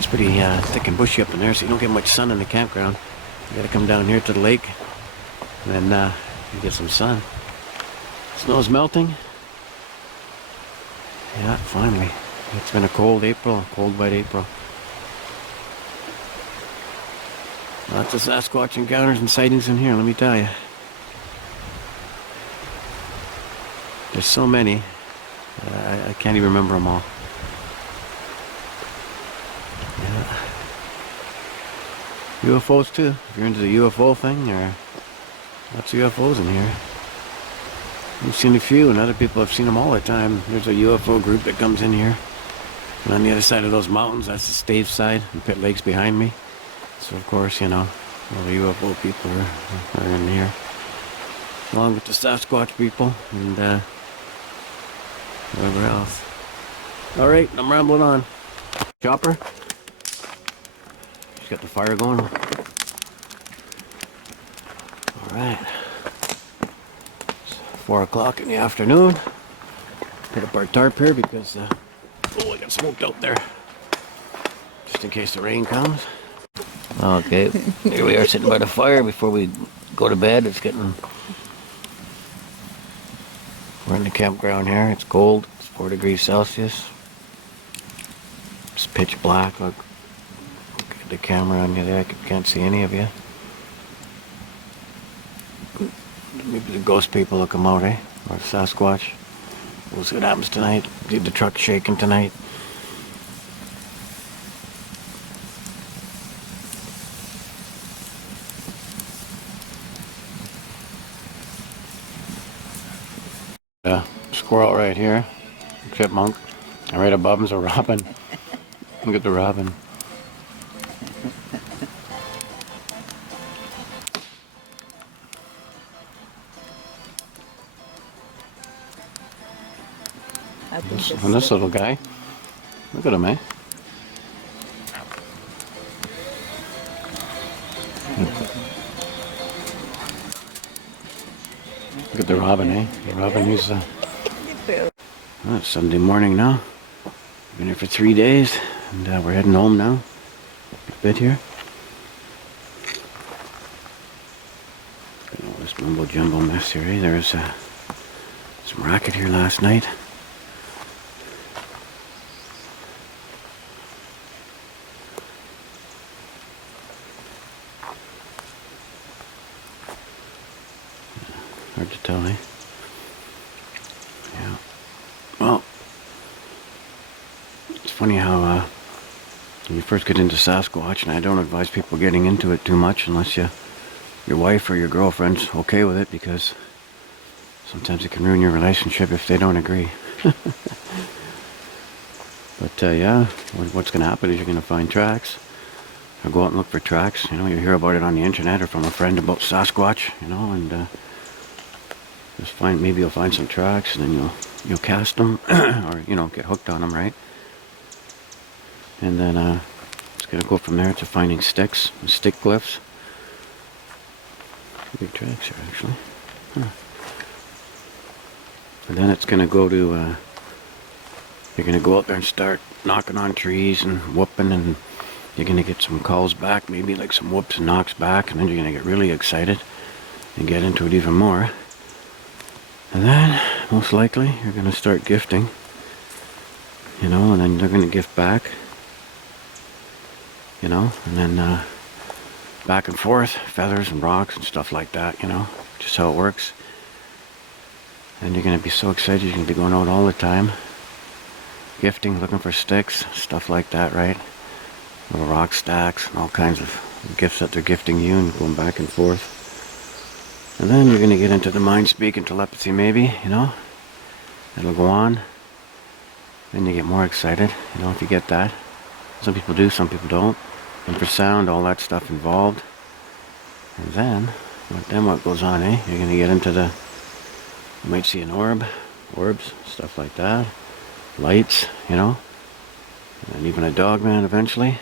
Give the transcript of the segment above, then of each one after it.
It's pretty thick and bushy up in there, so you don't get much sun in the campground. You gotta come down here to the lake, and then you get some sun. Snow's melting. Yeah, finally. It's been a cold April, cold wet April. Lots of Sasquatch encounters and sightings in here, let me tell you. There's so many, I can't even remember them all. Yeah. UFOs too, if you're into the UFO thing, there are lots of UFOs in here. I've seen a few, and other people have seen them all the time. There's a UFO group that comes in here. And on the other side of those mountains, that's the Stave side, and Pitt Lake's behind me. So of course, you know, all the UFO people are in here. Along with the Sasquatch people, and whatever else. Alright, I'm rambling on. Chopper. She's got the fire going. Alright. 4 o'clock in the afternoon. Put up our tarp here because oh, I got smoked out there. Just in case the rain comes. Okay, here we are sitting by the fire before we go to bed. It's getting... We're in the campground here. It's cold. It's 4 degrees Celsius. It's pitch black. Look at the camera on you there. I can't see any of you. Maybe the ghost people will come out, eh? Or Sasquatch. We'll see what happens tonight. See the truck shaking tonight. Squirrel right here. Chipmunk. And right above him's a robin. Look at the robin. And this little guy. Look at him, eh? Look at the robin, eh? The robin, he's well, it's Sunday morning now. Been here for 3 days, and we're heading home now. A bit here. All this mumbo jumbo mess here, eh? There was some racket here last night. Hard to tell, eh? Yeah. Well, it's funny how when you first get into Sasquatch, and I don't advise people getting into it too much unless your wife or your girlfriend's okay with it, because sometimes it can ruin your relationship if they don't agree. But yeah, what's going to happen is you're going to find tracks, or go out and look for tracks. You know, you hear about it on the internet or from a friend about Sasquatch, you know, and just maybe you'll find some tracks, and then you'll cast them, or you know, get hooked on them, right? And then it's gonna go from there to finding sticks, and stick glyphs. Big tracks here, actually. Huh. And then it's gonna go to you're gonna go out there and start knocking on trees and whooping, and you're gonna get some calls back, maybe like some whoops and knocks back, and then you're gonna get really excited and get into it even more. And then, most likely, you're going to start gifting, you know, and then they're going to gift back, you know, and then back and forth, feathers and rocks and stuff like that, you know, just how it works. And you're going to be so excited, you're going to be going out all the time, gifting, looking for sticks, stuff like that, right? Little rock stacks and all kinds of gifts that they're gifting you, and going back and forth. And then you're going to get into the mind speak and telepathy, maybe, you know. It'll go on. Then you get more excited, you know, if you get that. Some people do, some people don't. Infrasound, all that stuff involved. And then what goes on, eh? You're going to get into you might see an orbs, stuff like that. Lights, you know. And even a dog man eventually.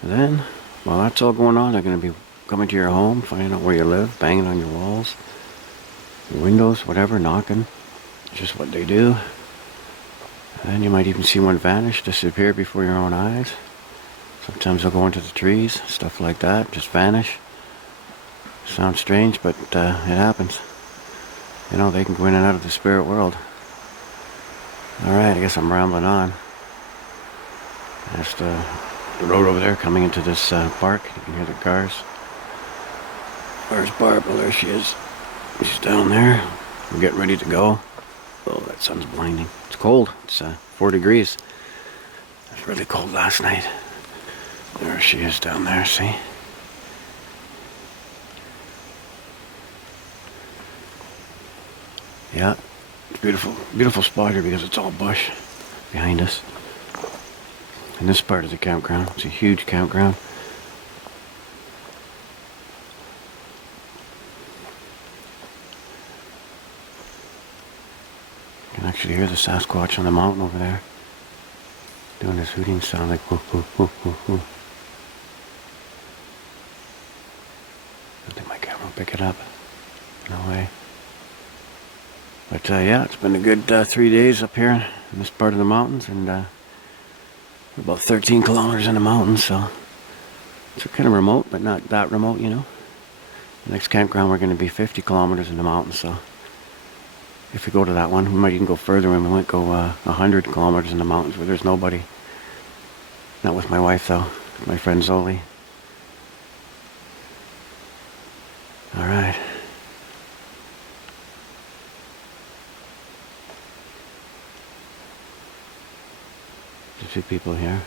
And then, while that's all going on, they're going to be coming to your home, finding out where you live, banging on your walls, your windows, whatever, knocking. It's just what they do. And you might even see one vanish, disappear before your own eyes. Sometimes they'll go into the trees, stuff like that, just vanish. Sounds strange, but it happens. You know, they can go in and out of the spirit world. Alright, I guess I'm rambling on. There's the road over there coming into this park. You can hear the cars. Where's Barb? Well, there she is. She's down there. We're getting ready to go. Oh, that sun's blinding. It's cold. It's 4 degrees. It was really cold last night. There she is down there, see? Yeah, it's beautiful, beautiful spot here because it's all bush behind us. And this part of the campground, it's a huge campground. You can actually hear the Sasquatch on the mountain over there doing this hooting sound like whoo whoo whoo whoo whoo. I think my camera will pick it up. No way. But yeah, it's been a good 3 days up here in this part of the mountains, and we're about 13 kilometers in the mountains, so it's kind of remote, but not that remote, you know. The next campground we're going to be 50 kilometers in the mountains, so if we go to that one, we might even go further, and we might go 100 kilometers in the mountains where there's nobody. Not with my wife, though. With my friend Zoli. Alright. There's 2 people here.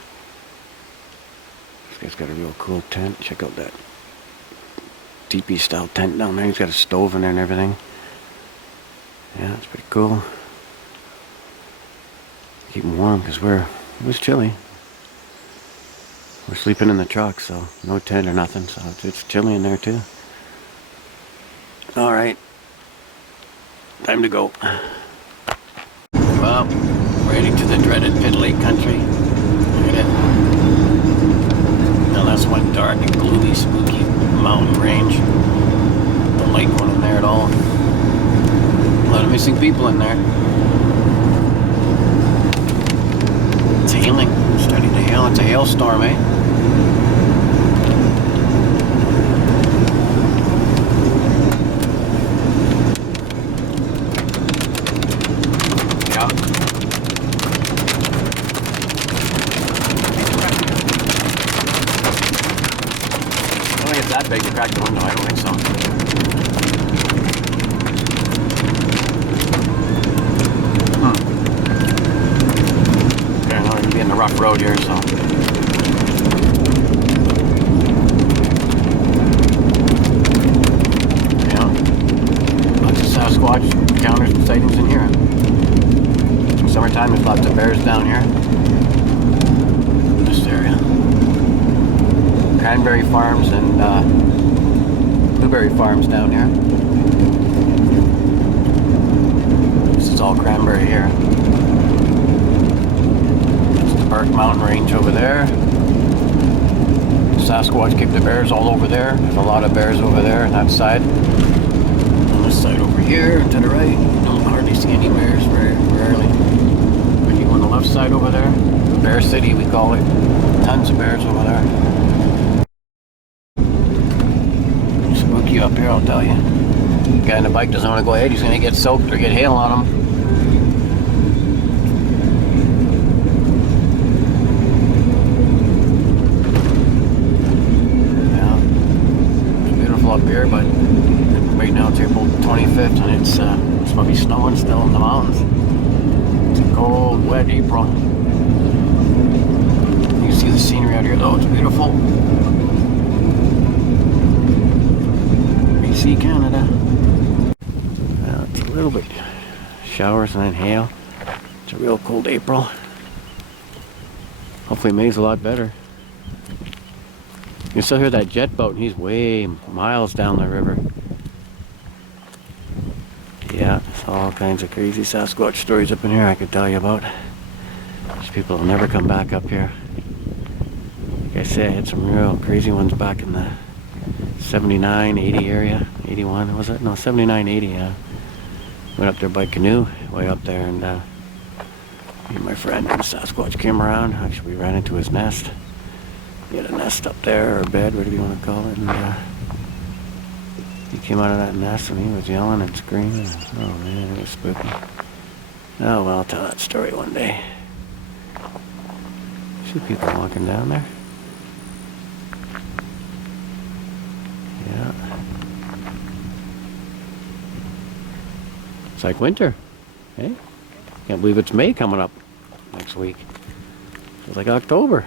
This guy's got a real cool tent. Check out that teepee style tent down there. He's got a stove in there and everything. Yeah, it's pretty cool. Keep him warm because it was chilly. We're sleeping in the truck, so no tent or nothing, so it's chilly in there too. Alright. Time to go. Well, we're heading to the dreaded Pit Lake Country. Look at it. Now that's one dark and gloomy, spooky mountain range. Don't like going in there at all. A lot of missing people in there. It's hailing. It's starting to hail. It's a hailstorm, eh? Yeah. I don't think it's that big to crack the window. I don't think so. In the rough road here, so yeah, lots of Sasquatch encounters and sightings in here. In summertime, there's lots of bears down here. This area, cranberry farms and blueberry farms down here. This is all cranberry here. Burke Mountain Range over there. Sasquatch keep the bears all over there. There's a lot of bears over there on that side. On this side over here to the right, you don't hardly see any bears, very rarely. When you go on the left side over there, Bear City we call it. Tons of bears over there. Spooky up here, I'll tell you. The guy on the bike doesn't want to go ahead, he's going to get soaked or get hail on him. Up here, but right now it's April 25th and it's supposed to be snowing still in the mountains. It's a cold, wet April. You can see the scenery out here though, it's beautiful. BC, Canada. Well, it's a little bit showers and then hail. It's a real cold April. Hopefully May's a lot better. You can still hear that jet boat, and he's way miles down the river. Yeah, there's all kinds of crazy Sasquatch stories up in here I could tell you about. These people will never come back up here. Like I say, I had some real crazy ones back in the 79, 80 area. 81, was it? No, 79, 80, yeah. Went up there by canoe, way up there, and me and my friend and Sasquatch came around. Actually, we ran into his nest. He had a nest up there, or a bed, whatever you want to call it, and he came out of that nest and he was yelling and screaming. And, oh man, it was spooky. Oh well, I'll tell that story one day. See people walking down there. Yeah. It's like winter. Hey? Can't believe it's May coming up next week. It's like October.